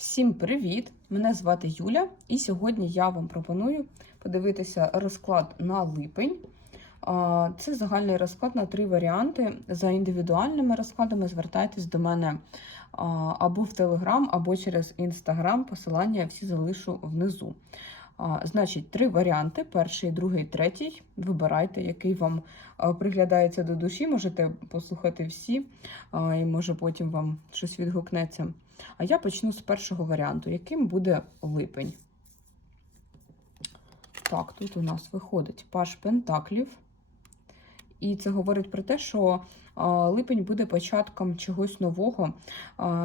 Всім привіт! Мене звати Юля, і сьогодні я вам пропоную подивитися розклад на липень. Це загальний розклад на три варіанти. За індивідуальними розкладами звертайтесь до мене або в Телеграм, або через Інстаграм. Посилання всі залишу внизу. Значить, три варіанти: перший, другий, третій. Вибирайте, який вам приглядається до душі. Можете послухати всі, і може потім вам щось відгукнеться. А я почну з першого варіанту, яким буде липень. Так, тут у нас виходить паш Пентаклів. І це говорить про те, що липень буде початком чогось нового.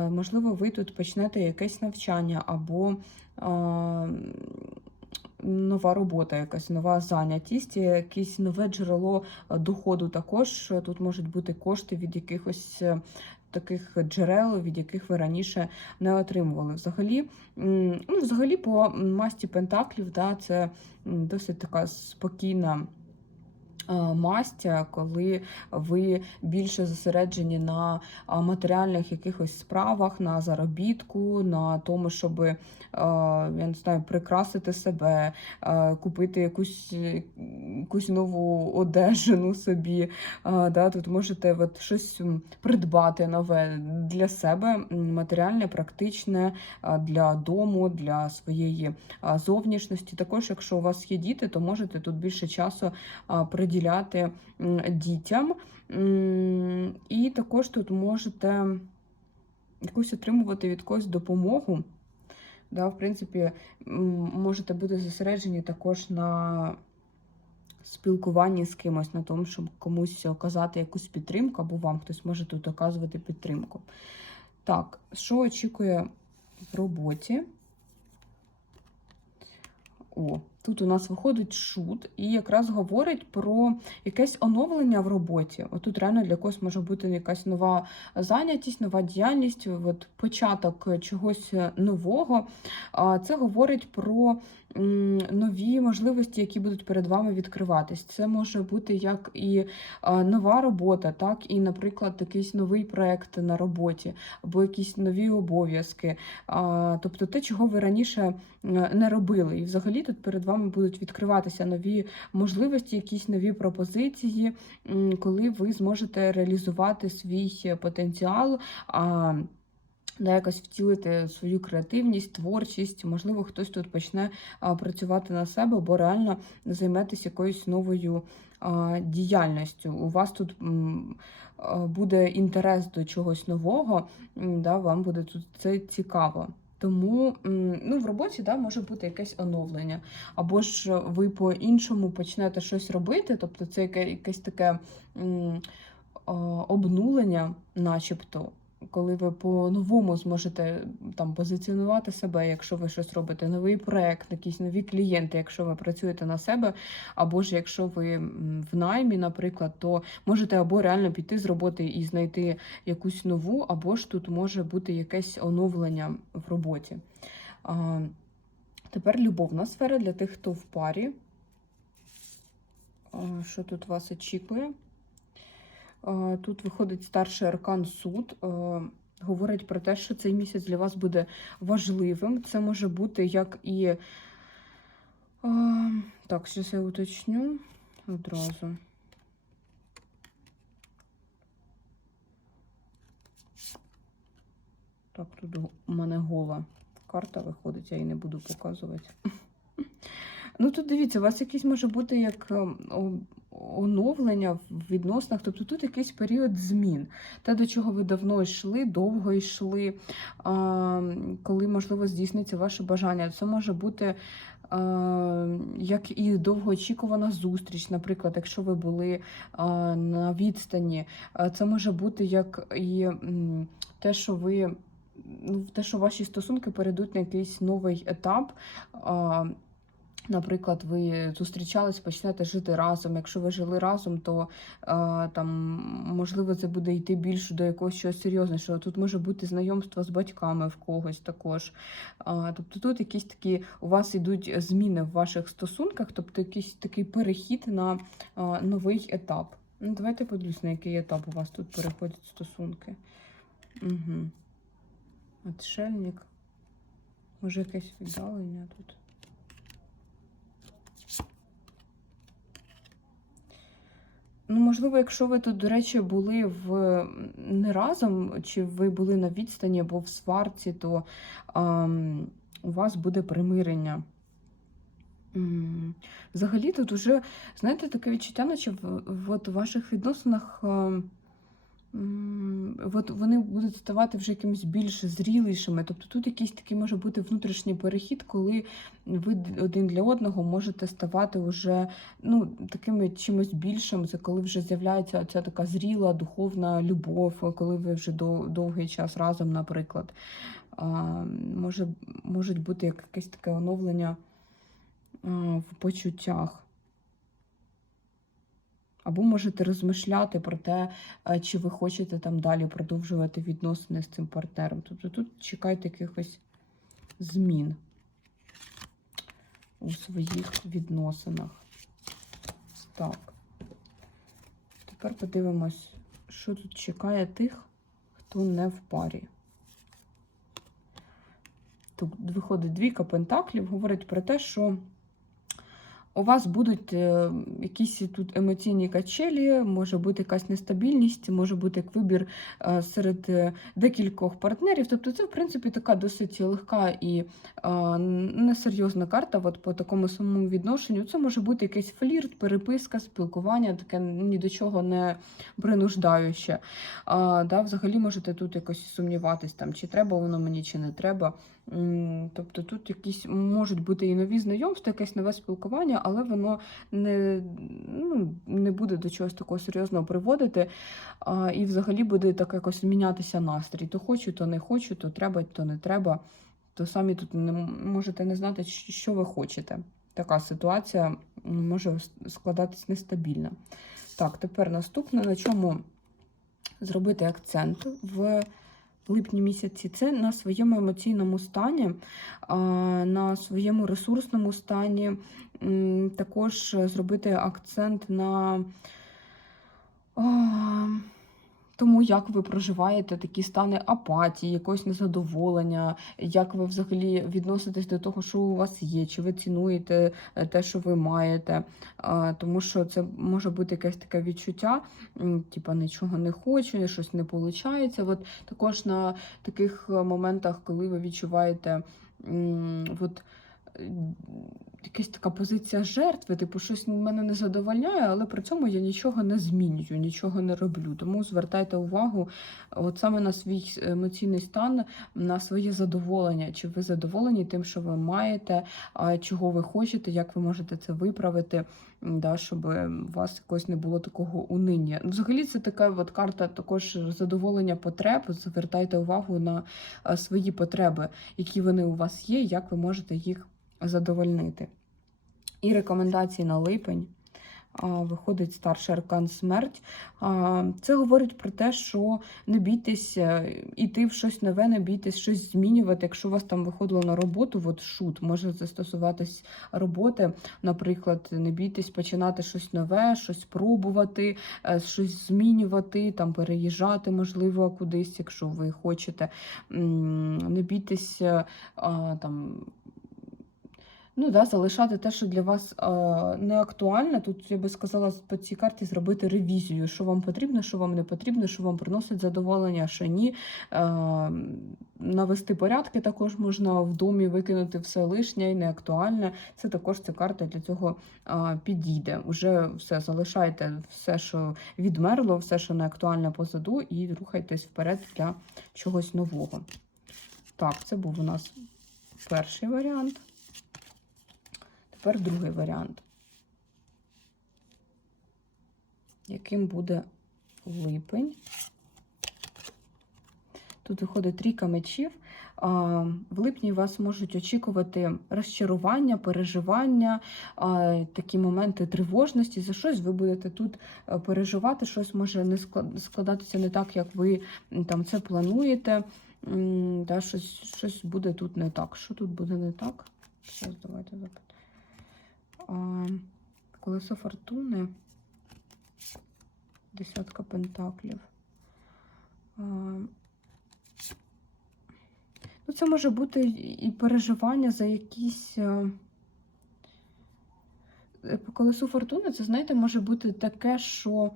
Можливо, ви тут почнете якесь навчання або нова робота, якась нова зайнятість, якесь нове джерело доходу. Також тут можуть бути кошти від якихось таких джерел, від яких ви раніше не отримували. Взагалі, ну, взагалі по масті пентаклів, да, це досить така спокійна. Е, Масть, коли ви більше зосереджені на матеріальних якихось справах, на заробітку, на тому, щоб е, я не знаю, прикрасити себе, е, купити якусь, е, якусь нову одежину собі. Е, Да, тут можете от щось придбати нове для себе, матеріальне, практичне, е, для дому, для своєї е, зовнішності. Також, якщо у вас є діти, то можете тут більше часу е, приділяти дітям. І також тут можете якусь отримувати від когось допомогу. Да, в принципі, можете бути зосереджені також на спілкуванні з кимось, на тому, щоб комусь оказати якусь підтримку, або вам хтось може тут оказувати підтримку. Так, що очікує в роботі? О, тут у нас виходить шут, і якраз говорить про якесь оновлення в роботі. Отут реально для когось може бути якась нова зайнятість, нова діяльність, от початок чогось нового. Це говорить про нові можливості, які будуть перед вами відкриватись. Це може бути як і нова робота, так і, наприклад, якийсь новий проект на роботі, або якісь нові обов'язки. Тобто те, чого ви раніше е, не робили. І взагалі тут перед вами будуть відкриватися нові можливості, якісь нові пропозиції, коли ви зможете реалізувати свій потенціал. Да, якось втілити свою креативність, творчість. Можливо, хтось тут почне а, працювати на себе, бо реально займетесь якоюсь новою а, діяльністю. У вас тут м, а, буде інтерес до чогось нового, м, да, вам буде тут це цікаво. Тому ну, в роботі да, може бути якесь оновлення. Або ж ви по-іншому почнете щось робити, тобто це якесь таке м, обнулення, начебто коли ви по-новому зможете там позиціонувати себе, якщо ви щось робите, новий проект, якісь нові клієнти, якщо ви працюєте на себе, або ж якщо ви в наймі, наприклад, то можете або реально піти з роботи і знайти якусь нову, або ж тут може бути якесь оновлення в роботі. А, Тепер любовна сфера для тих, хто в парі. Що тут вас очікує? Е, Тут виходить старший аркан суд. е, Говорить про те, що цей місяць для вас буде важливим. Це може бути як і. е, Так, зараз я уточню одразу. Так, тут у мене гола карта виходить, я її не буду показувати. Ну, тут дивіться, у вас якийсь може бути як ем, оновлення в відносинах, тобто тут якийсь період змін. Те, до чого ви давно йшли, довго йшли, коли, можливо, здійсниться ваше бажання. Це може бути як і довгоочікувана зустріч, наприклад, якщо ви були на відстані, це може бути як і те, що ви. Ну, те, що ваші стосунки перейдуть на якийсь новий етап. Наприклад, ви зустрічались, почнете жити разом. Якщо ви жили разом, то е, там можливо це буде йти більше до якогось чогось серйозного. Тут може бути знайомство з батьками в когось також. А, тобто тут якісь такі у вас йдуть зміни в ваших стосунках, тобто якийсь такий перехід на а, новий етап. Ну, давайте подивлюсь, на який етап у вас тут переходять стосунки. Угу. Отшельник. Може, якесь віддалення тут. Ну, можливо, якщо ви тут, до речі, були в не разом, чи ви були на відстані або в сварці, то ам, у вас буде примирення. Взагалі тут уже, знаєте, таке відчуття, наче в, в от ваших відносинах м, от вони будуть ставати вже якимось більш зрілішими. Тобто тут якийсь такий може бути внутрішній перехід, коли ви один для одного можете ставати вже ну, такими чимось більшим, це коли вже з'являється ця така зріла духовна любов, коли ви вже довгий час разом, наприклад. Може, можуть бути якесь таке оновлення в почуттях. Або можете розмишляти про те, чи ви хочете там далі продовжувати відносини з цим партнером. Тобто тут чекайте якихось змін у своїх відносинах. Так. Тепер подивимось, що тут чекає тих, хто не в парі. Тут виходить двійка пентаклів, говорить про те, що у вас будуть е, якісь тут емоційні качелі, може бути якась нестабільність, може бути як вибір е, серед е, декількох партнерів. Тобто, це, в принципі, така досить легка і несерйозна карта. От по такому самому відношенню. Це може бути якийсь флірт, переписка, спілкування, таке ні до чого не принуждаюче. Да, взагалі можете тут якось сумніватись, там, чи треба воно мені, чи не треба. Тобто тут якісь можуть бути і нові знайомства, якесь нове спілкування, але воно не, ну, не буде до чогось такого серйозного приводити. А, і взагалі буде так якось мінятися настрій. То хочу, то не хочу, то треба, то не треба. То самі тут не можете не знати, що ви хочете. Така ситуація може складатись нестабільно. Так, тепер наступне, на чому зробити акцент в липні місяці, це на своєму емоційному стані, на своєму ресурсному стані. Також зробити акцент на тому, як ви проживаєте такі стани апатії, якогось незадоволення, як ви взагалі відноситесь до того, що у вас є, чи ви цінуєте е, те, що ви маєте. Тому що це може бути якесь таке відчуття, типа нічого не хочу, щось не виходить. От також на таких е, моментах, коли ви відчуваєте. От, е, якась така позиція жертви, типу, щось мене не задовольняє, але при цьому я нічого не змінюю, нічого не роблю. Тому звертайте увагу от саме на свій емоційний стан, на своє задоволення. Чи ви задоволені тим, що ви маєте, чого ви хочете, як ви можете це виправити, да, щоб у вас якось не було такого униння. Ну, Взагалі, це така от карта також задоволення потреб. Звертайте увагу на свої потреби, які вони у вас є, як ви можете їх задовольнити. І рекомендації на липень. Виходить старший аркан смерть. Це говорить про те, що не бійтесь е, іти в щось нове, не бійтесь щось змінювати. Якщо у вас там виходило на роботу, от шут, може це стосуватись роботи. Наприклад, не бійтесь починати щось нове, щось пробувати, е, щось змінювати, там переїжджати, можливо, кудись, якщо ви хочете. Не бійтесь е, там. Ну да, залишати те, що для вас е, не актуальне. Тут я би сказала по цій карті зробити ревізію, що вам потрібно, що вам не потрібно, що вам приносить задоволення, що ні. Е, навести порядки також можна в домі викинути все лишнє і неактуальне. Це також ця карта для цього е, підійде. Уже все залишайте все, що відмерло, все, що не актуальне позаду, і рухайтесь вперед для чогось нового. Так, це був у нас перший варіант. Тепер другий варіант. Яким буде липень? Тут виходить трійка мечів. В липні вас можуть очікувати розчарування, переживання, такі моменти тривожності. За щось ви будете тут е, переживати, щось може не складатися не так, як ви там це плануєте. Та, щось, щось буде тут не так. Що тут буде не так? Зараз давайте запитаємо. Колесо фортуни. Десятка пентаклів. Ну, це може бути і переживання за якісь. е, е, По колесу фортуни, це, знаєте, може бути таке, що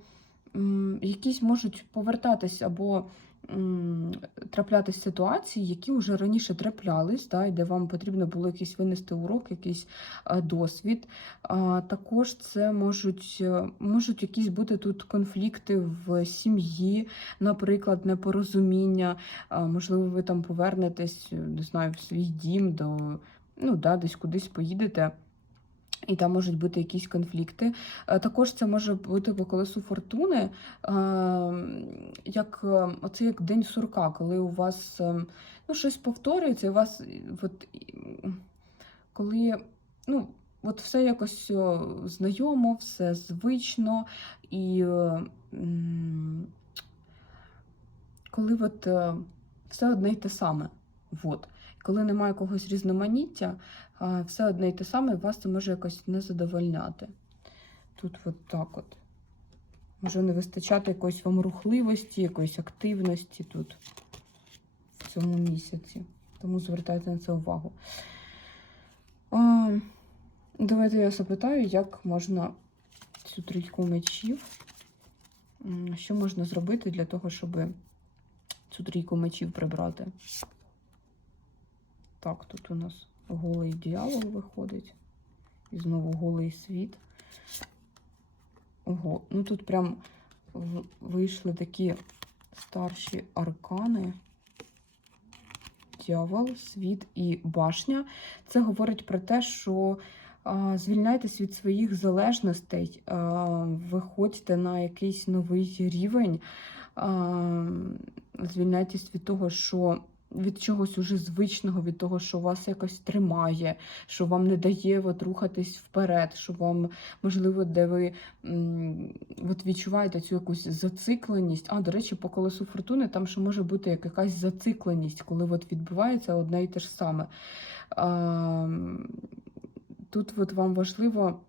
якісь можуть повертатись або м, траплятись ситуації, які вже раніше траплялись, да, і де вам потрібно було якийсь винести урок, якийсь е, досвід. Також це можуть, е, можуть якісь бути тут конфлікти в сім'ї, наприклад, непорозуміння. Можливо, ви там повернетесь, е, не знаю, в свій дім, до, ну, да, десь кудись поїдете. І там можуть бути якісь конфлікти. Також це може бути по колесу фортуни, е, як е, оце як день сурка, коли у вас е, ну, щось повторюється, і у вас е, от, коли ну, от все якось знайомо, все звично, і коли от, все одне й те саме. От. Коли немає якогось різноманіття, все одне й те саме, вас це може якось не задовольняти. Тут от так от. Може не вистачати якоїсь вам рухливості, якоїсь активності тут в цьому місяці. Тому звертайте на це увагу. А, давайте я запитаю, як можна цю трійку мечів. Що можна зробити для того, щоб цю трійку мечів прибрати? Так, тут у нас голий дьявол виходить. І знову голий світ. Ого, ну тут прям вийшли такі старші аркани. Дьявол, світ і башня. Це говорить про те, що а, звільняйтесь від своїх залежностей, а, виходьте на якийсь новий рівень, а, звільняйтесь від того, що від чогось уже звичного, від того, що вас якось тримає, що вам не дає от, рухатись вперед, що вам, можливо, де ви от відчуваєте цю якусь зацикленість. А, до речі, по колесу фортуни там ще може бути як якась зацикленість, коли от відбувається одне і те ж саме. А, тут от вам важливо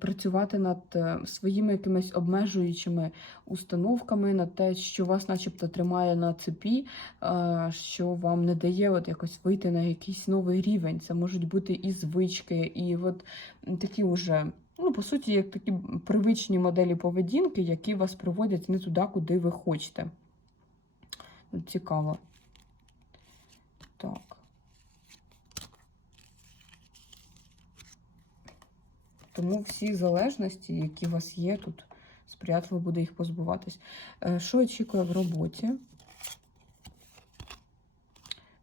працювати над е, своїми якимись обмежуючими установками, над те, що вас начебто тримає на цепі, е, що вам не дає от якось вийти на якийсь новий рівень. Це можуть бути і звички, і от такі уже. Ну, по суті, як такі привичні моделі поведінки, які вас приводять не туди, куди ви хочете. Цікаво. Так. Тому всі залежності, які у вас є тут, сприятливо буде їх позбуватись. Е, Що очікує в роботі?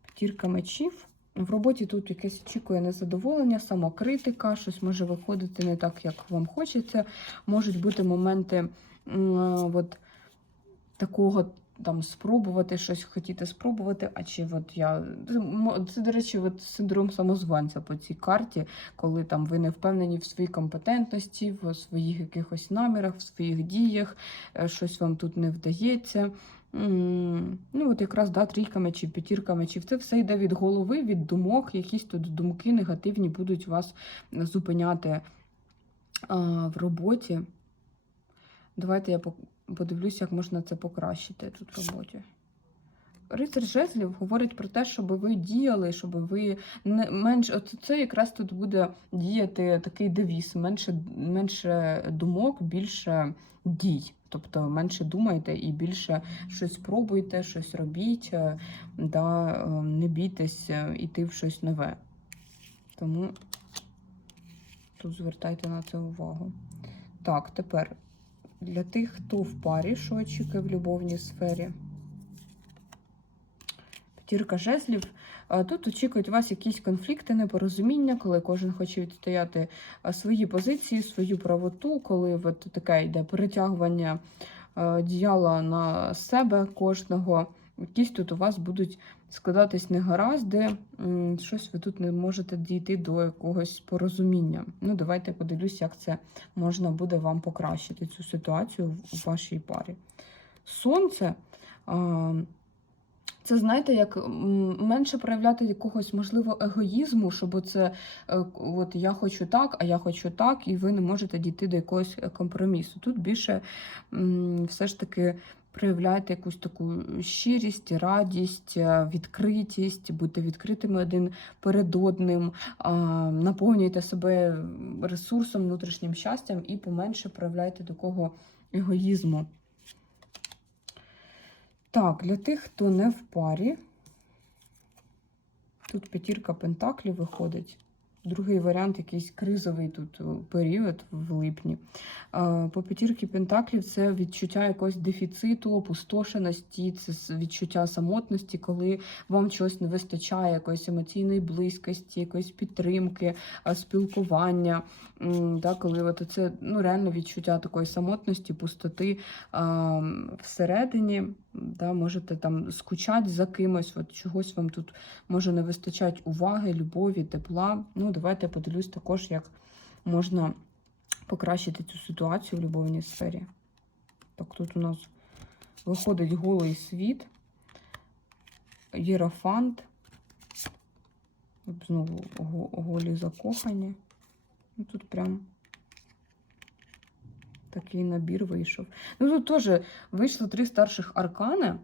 П'ятірка мечів. В роботі тут якесь очікує незадоволення, самокритика, щось може виходити не так, як вам хочеться. Можуть бути моменти от, такого там спробувати щось хотіти спробувати. А чи от я. Це, до речі, от синдром самозванця по цій карті, коли там ви не впевнені в своїй компетентності, в своїх якихось намірах, в своїх діях, е, щось вам тут не вдається. Ну, от якраз да, трійка мечів, п'ятірка мечів. Це все йде від голови, від думок. Якісь тут думки негативні будуть вас зупиняти а, в роботі. Давайте я подивлюся, як можна це покращити тут в роботі. Рицар жезлів говорить про те, щоб ви діяли, щоб ви не менш от це якраз тут буде діяти такий девіз: менше, менше думок, більше дій. Тобто менше думайте і більше щось пробуйте, щось робіть, е, да, е, не бійтесь е, іти в щось нове. Тому тут звертайте на це увагу. Так, тепер для тих, хто в парі, що очікує в любовній сфері. П'ятірка жезлів. Тут очікують вас якісь конфлікти, непорозуміння, коли кожен хоче відстояти свої позиції, свою правоту, коли от таке йде перетягування діяла на себе кожного. Якісь тут у вас будуть складатись негаразди, м, щось ви тут не можете дійти до якогось порозуміння. Ну, давайте подивлюсь, як це можна буде вам покращити цю ситуацію у вашій парі. Сонце. Це знаєте, як менше проявляти якогось можливо егоїзму, щоб це е, от я хочу так, а я хочу так, і ви не можете дійти до якогось е, компромісу. Тут більше все ж таки проявляйте якусь таку щирість, радість, е, відкритість, будьте відкритими один перед одним, наповнюйте себе ресурсом, внутрішнім щастям і поменше проявляйте такого егоїзму. Так, для тих, хто не в парі, тут п'ятірка пентаклів виходить. Другий варіант, якийсь кризовий тут період в липні. Е, По п'ятірки пентаклів це відчуття якогось дефіциту, опустошеності, це відчуття самотності, коли вам чогось не вистачає, якоїсь емоційної близькості, якоїсь підтримки, е, спілкування. Да, коли от це ну, реально відчуття такої самотності, пустоти всередині, да, можете там скучати за кимось, от чогось вам тут може не вистачати уваги, любові, тепла. Ну, давайте я поділюсь також, як можна покращити цю ситуацію в любовній сфері. Так, тут у нас виходить голий світ, єрофант, знову голі закохані. Ну, тут прям такий набір вийшов. Ну, тут теж вийшло три старших аркани.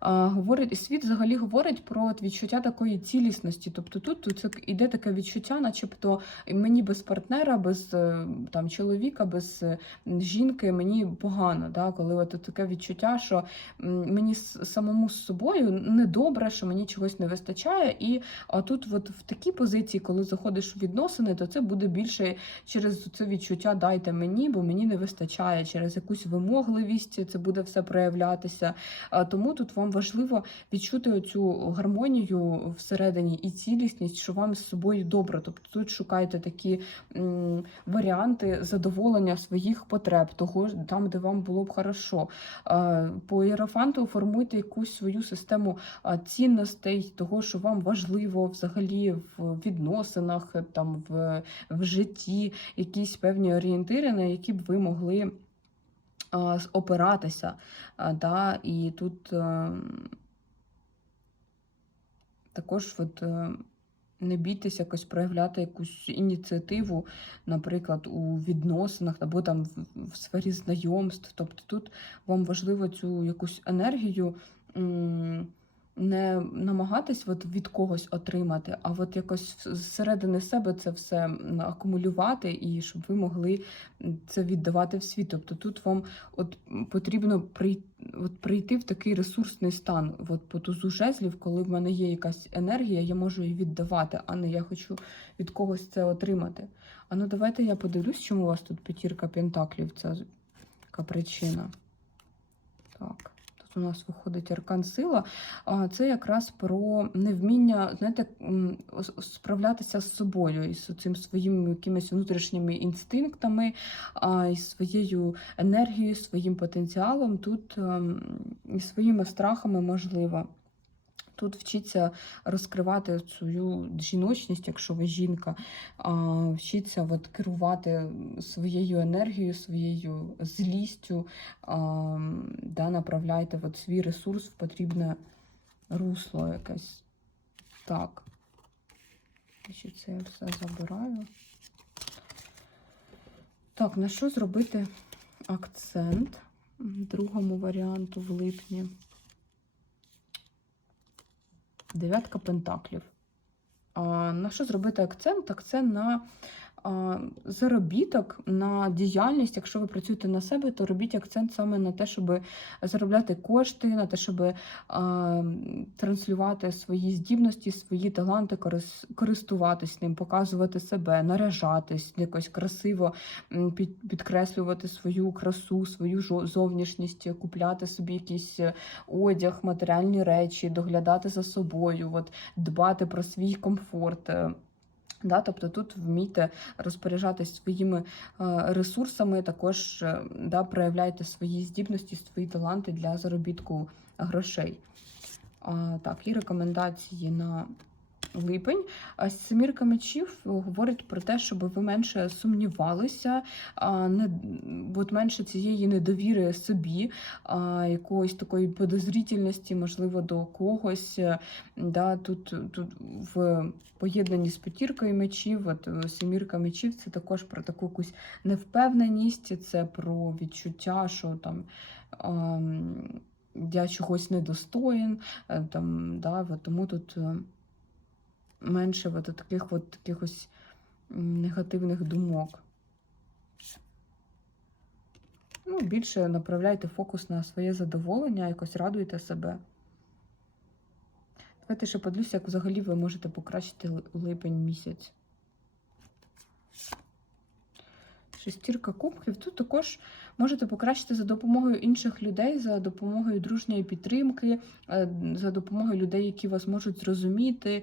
А, говорить, світ взагалі говорить про відчуття такої цілісності. Тобто тут, це іде таке відчуття, начебто мені без партнера, без е, там, чоловіка, без е, жінки мені погано. Да? Коли от таке відчуття, що мені самому з собою недобре, що мені чогось не вистачає. І тут, от в такій позиції, коли заходиш в відносини, то це буде більше через це відчуття дайте мені, бо мені не вистачає, через якусь вимогливість це буде все проявлятися. Тому тут вам важливо відчути оцю гармонію всередині і цілісність, що вам з собою добре. Тобто тут шукайте такі м, варіанти задоволення своїх потреб, того там, де вам було б хорошо. По іерофанту формуйте якусь свою систему цінностей, того, що вам важливо взагалі в відносинах, там в, в житті, якісь певні орієнтири, на які б ви могли опиратися. Да, і тут е, також от, е, не бійтесь якось проявляти якусь ініціативу, наприклад, у відносинах або там в, сфері знайомств. Тобто тут вам важливо цю якусь енергію. Не намагатись от від когось отримати, а от якось зсередини себе це все акумулювати, і щоб ви могли це віддавати в світ. Тобто тут вам от потрібно прийти, от прийти в такий ресурсний стан. От по тузу жезлів, коли в мене є якась енергія, я можу її віддавати, а не я хочу від когось це отримати. А ну давайте я подивлюсь, чому у вас тут п'ятірка пентаклів, ця така причина. Так. У нас виходить аркан сила. Це якраз про невміння, знаєте, справлятися з собою і з цим своїми якимись внутрішніми інстинктами, і своєю енергією, своїм потенціалом, тут ем, і своїми страхами можливо. Тут вчиться розкривати свою жіночність, якщо ви жінка, вчиться от керувати своєю енергією, своєю злістю, да, направляйте от свій ресурс в потрібне русло якесь. Так. Значить, це я все забираю. Так, на що зробити акцент другому варіанту в липні? Дев'ятка пентаклів. На що зробити акцент? Акцент на а, заробіток, на діяльність. Якщо ви працюєте на себе, то робіть акцент саме на те, щоб заробляти кошти, на те, щоб транслювати свої здібності, свої таланти, користуватись ним, показувати себе, наряжатись якось красиво, під, підкреслювати свою красу, свою зовнішність, купляти собі якийсь е, одяг, матеріальні речі, доглядати за собою, от, дбати про свій комфорт. Да, тобто тут вмійте розпоряджатись своїми е, ресурсами, також е, да, проявляйте свої здібності, свої таланти для заробітку грошей. А, так, і рекомендації на липень. Семірка мечів говорить про те, щоб ви менше сумнівалися, не, от менше цієї недовіри собі, якоїсь такої подозрительності, можливо, до когось. Да, тут, тут в поєднанні з п'ятіркою мечів, от е, семірка мечів це також про таку якусь невпевненість, це про відчуття, що там. ем, я чогось недостоїн, е, там, да, тому тут е, менше от таких от таких негативних думок. Ну, більше направляйте фокус на своє задоволення, якось радуйте себе. Давайте ще подивлюся, як взагалі ви можете покращити липень місяць. Шестірка кубків. Тут також можете покращити за допомогою інших людей, за допомогою дружньої підтримки, е, за допомогою людей, які вас можуть зрозуміти,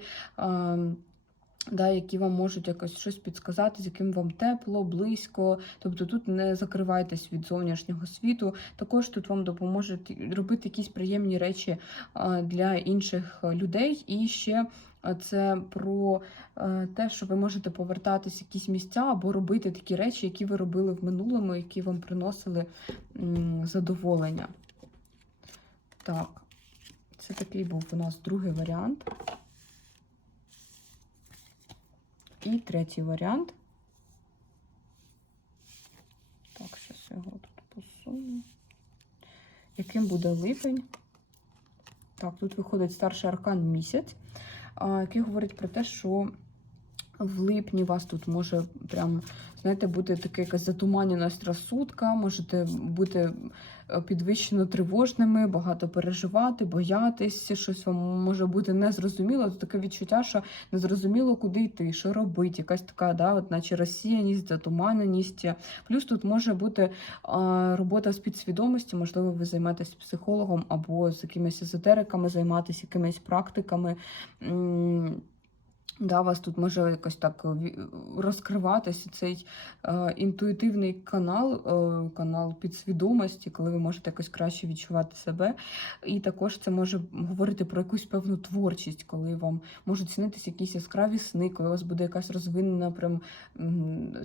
да, які вам можуть якось щось підсказати, з яким вам тепло, близько. Тобто тут не закривайтесь від зовнішнього світу. Також тут вам допоможуть робити якісь приємні речі для інших людей. І ще це про е, те, що ви можете повертатись в якісь місця або робити такі речі, які ви робили в минулому, які вам приносили задоволення. Так, це такий був у нас другий варіант. І третій варіант. Так, зараз його тут посуну. Яким буде липень? Так, тут виходить старший аркан місяць, який говорить про те, що в липні вас тут може прям, знаєте, бути така якась затуманеність розсудка, можете бути е, підвищено тривожними, багато переживати, боятися, щось вам може бути незрозуміло. Тут таке відчуття, що незрозуміло, куди йти, що робити, якась така, да, от наче розсіяність, затуманеність. Плюс тут може бути а, робота з підсвідомості, можливо, ви займаєтесь психологом або з якимись езотериками, займатися якимись практиками. Да, у вас тут може якось так розкриватися цей е, інтуїтивний канал, е, канал підсвідомості, коли ви можете якось краще відчувати себе. І також це може говорити про якусь певну творчість, коли вам можуть снитися якісь яскраві сни, коли у вас буде якась розвинена прям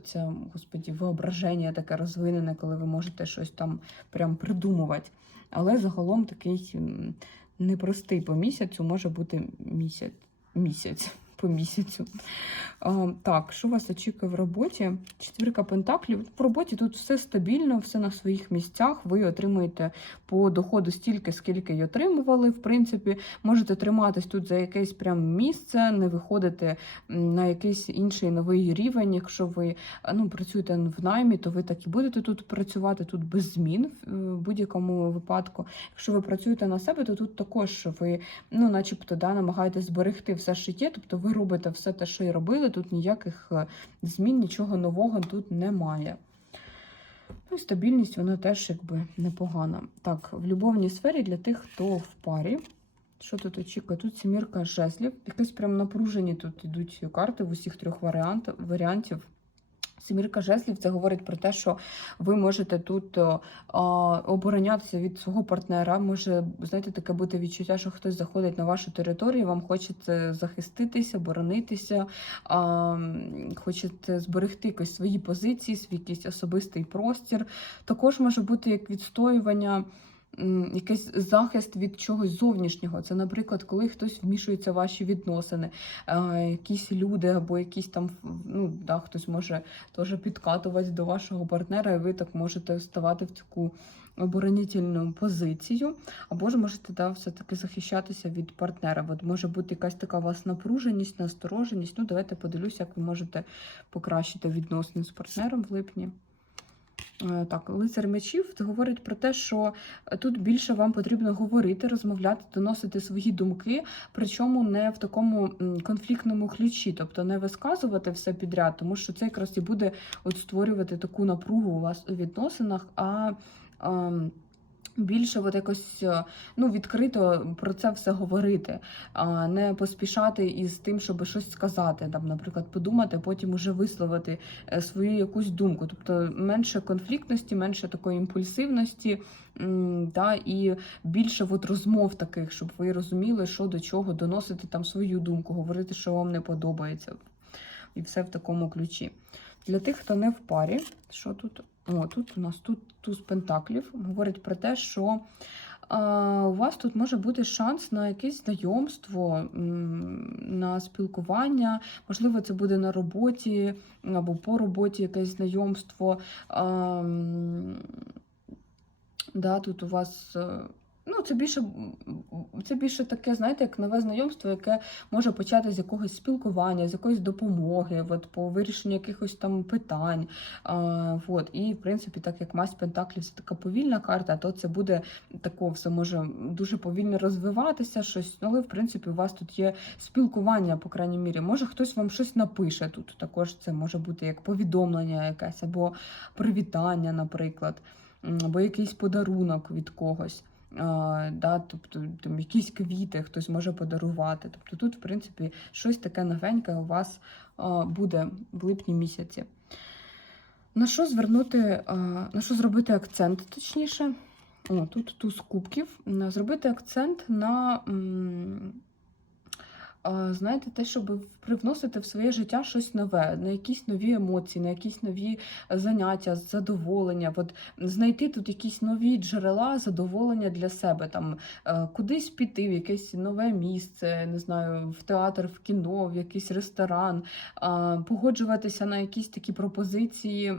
ця, господі, воображення таке розвинене, коли ви можете щось там прям придумувати. Але загалом такий непростий по місяцю може бути місяць. місяць по місяцю. А, так, що вас очікує в роботі? Четвірка пентаклів. В роботі тут все стабільно, все на своїх місцях. Ви отримуєте по доходу стільки, скільки й отримували. В принципі, можете триматись тут за якесь прям місце, не виходити на якийсь інший новий рівень. Якщо ви ну, працюєте в наймі, то ви так і будете тут працювати тут без змін в е, будь-якому випадку. Якщо ви працюєте на себе, то тут також ви, ну, начебто, да, намагаєтесь зберегти все, що є. Тобто ви робите все те, що і робили. Тут ніяких е, змін, нічого нового тут немає. Ну, і стабільність, вона теж якби непогана. Так, в любовній сфері для тих, хто в парі. Що тут очікує? Тут сімірка жезлів. Якесь прям напружені тут йдуть карти в усіх трьох варіантів. Сімірка жезлів це говорить про те, що ви можете тут а, оборонятися від свого партнера. Може, знаєте, таке бути відчуття, що хтось заходить на вашу територію, вам хочеться захиститися, оборонитися, а, хочете зберегти якось свої позиції, свій якийсь особистий простір. Також може бути як відстоювання. Якийсь захист від чогось зовнішнього. Це, наприклад, коли хтось вмішується в ваші відносини, е, якісь люди або якісь там ну, да, хтось може теж підкатувати до вашого партнера, і ви так можете вставати в таку оборонительну позицію, або ж можете да, все-таки захищатися від партнера. От може бути якась така у вас напруженість, настороженість. Ну, давайте подивлюся, як ви можете покращити відносини з партнером в липні. Е, Так, лицар мечів говорить про те, що тут більше вам потрібно говорити, розмовляти, доносити свої думки, причому не в такому конфліктному ключі, тобто не висказувати все підряд, тому що це якраз і буде от створювати таку напругу у вас у відносинах. а ем, Більше от якось е, ну, відкрито про це все говорити, а не поспішати із тим, щоб щось сказати, там, наприклад, подумати, потім уже висловити е, свою якусь думку. Тобто менше конфліктності, менше такої імпульсивності, та, і більше от розмов таких, щоб ви розуміли, що до чого доносити там свою думку, говорити, що вам не подобається. І все в такому ключі. Для тих, хто не в парі, що тут? О, тут у нас тут туз пентаклів. Говорить про те, що у вас тут може бути шанс на якесь знайомство, на спілкування. Можливо, це буде на роботі або по роботі якесь знайомство. Да, тут у вас. Ну, це більше, це більше таке, знаєте, як нове знайомство, яке може почати з якогось спілкування, з якоїсь допомоги, от, по вирішенню якихось там питань. А, от. І, в принципі, так як масть Пентаклів це така повільна карта, то це буде тако все може дуже повільно розвиватися, щось. Але, в принципі, у вас тут є спілкування, по крайній мірі. Може, хтось вам щось напише тут. Також це може бути як повідомлення якесь, або привітання, наприклад, або якийсь подарунок від когось. А, да, тобто там якісь квіти хтось може подарувати. Тобто тут, в принципі, щось таке новеньке у вас буде в липні місяці. На що звернути, на що зробити акцент, точніше? О, тут туз кубків. Зробити акцент на. Знаєте, те, щоб привносити в своє життя щось нове, на якісь нові емоції, на якісь нові заняття, задоволення. От знайти тут якісь нові джерела задоволення для себе, там е, кудись піти, в якесь нове місце, не знаю, в театр, в кіно, в якийсь ресторан, погоджуватися на якісь такі пропозиції.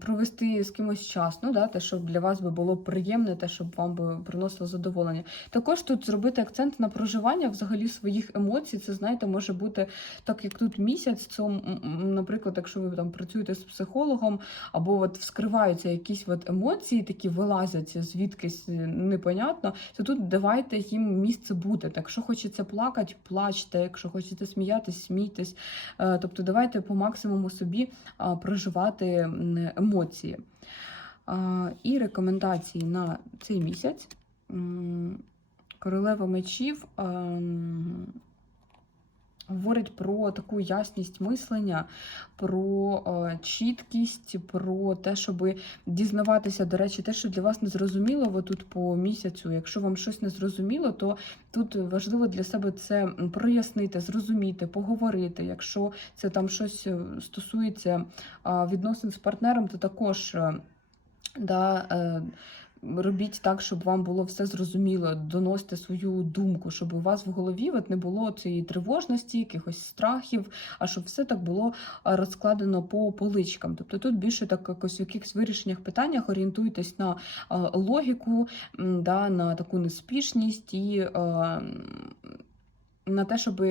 Провести з кимось час, ну да, те, щоб для вас би було приємне, те, щоб вам би приносило задоволення. Також тут зробити акцент на проживання взагалі своїх емоцій. Це знаєте, може бути так, як тут місяць. М, наприклад, якщо ви там працюєте з психологом, або от вскриваються якісь от емоції, такі вилазять звідкись е, непонятно, то тут давайте їм місце бути. Так, якщо хочеться плакати, плачте, якщо хочете сміятись, смійтесь. Е, Тобто давайте по максимуму собі проживати емоції. І рекомендації на цей місяць. Королева мечів ем, говорить про таку ясність мислення, про е, чіткість, про те, щоб дізнаватися, до речі, те, що для вас не зрозуміло, от тут по місяцю. Якщо вам щось не зрозуміло, то тут важливо для себе це прояснити, зрозуміти, поговорити. Якщо це там щось е, стосується відносин з партнером, то також. е, Да, робіть так, щоб вам було все зрозуміло, доносьте свою думку, щоб у вас в голові от не було цієї тривожності, якихось страхів, а щоб все так було розкладено по поличкам. Тобто тут більше так якось в якихось вирішеннях питаннях орієнтуйтесь на логіку, да, на таку неспішність і. На те, щоб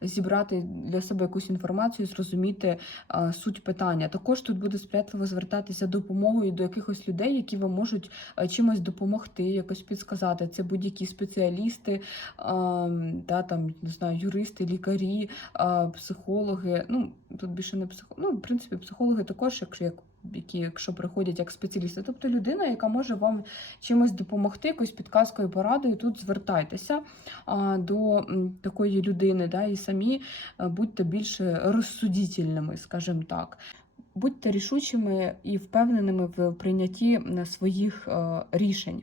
зібрати для себе якусь інформацію, зрозуміти а, суть питання. Також тут буде сприятливо звертатися допомогою до якихось людей, які вам можуть а, чимось допомогти, якось підсказати. Це будь-які спеціалісти, а, да, там, не знаю, юристи, лікарі, а, психологи. Ну, тут більше не психологи. Ну, в принципі, психологи також, якщо як. Які, якщо приходять як спеціалісти, тобто людина, яка може вам чимось допомогти, якоюсь підказкою, порадою, тут звертайтеся а, до такої людини, да, і самі а, будьте більш розсудітельними, скажімо так. Будьте рішучими і впевненими в прийнятті м, своїх е, рішень.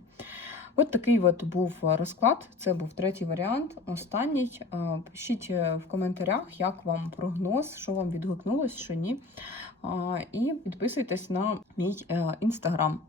От такий от був розклад. Це був третій варіант. Останній. Е, Пишіть е, в коментарях, як вам прогноз, що вам відгукнулось, що ні. І підписуйтесь на мій інстаграм.